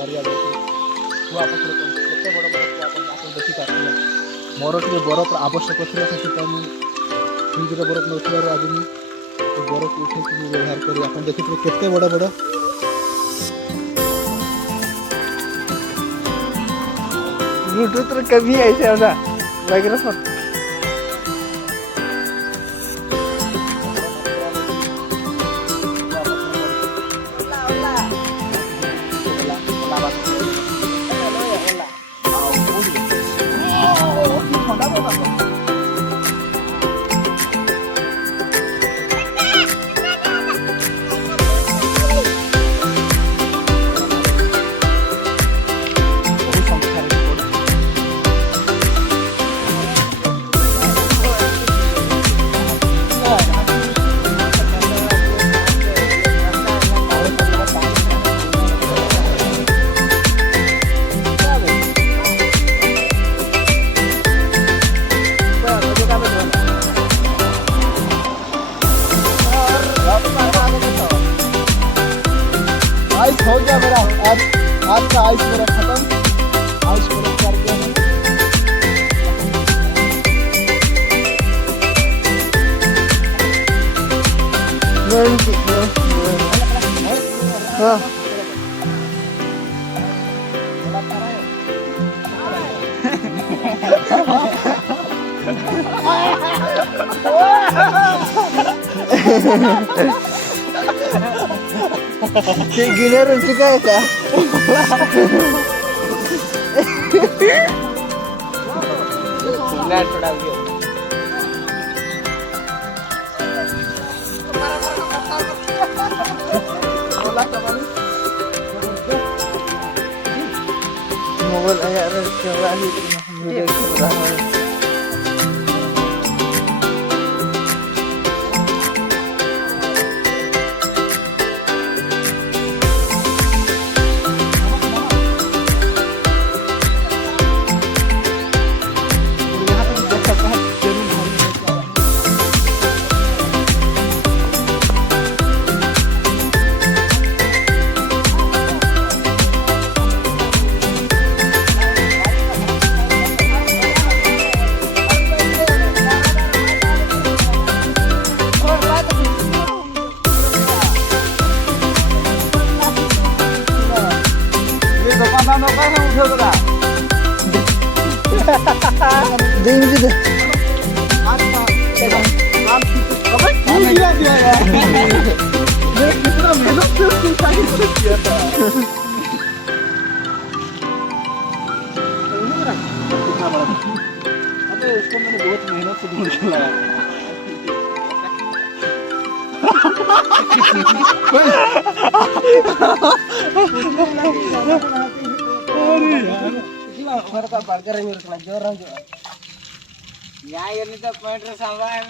चारिआडे कुआपथर केते बड़ बड़ कुआपथर देखिपारे मोर टे बरफ आवश्यक था से फ्रिज बरफ नौथार आज मुझे बरफ उठे व्यवहार करी आप देखिए केते बड़ बड़ ब्लूटूथ रे कभी ऐसे होना माइक्रोफोन आइस हो गया मेरा आज का आइस मेरा खत्म आइस मेरा कर गया हाँ गिनर चुका है क्या थोड़ा मोबाइल आया coba lagi Ding gitu. इसको मैंने बहुत मेहनत से ढूंढ के लाया अरे यार हमारे का बर्गर है मेरे को जोर रहा जो यहाँ ये नहीं तो पॉइंट रे साला है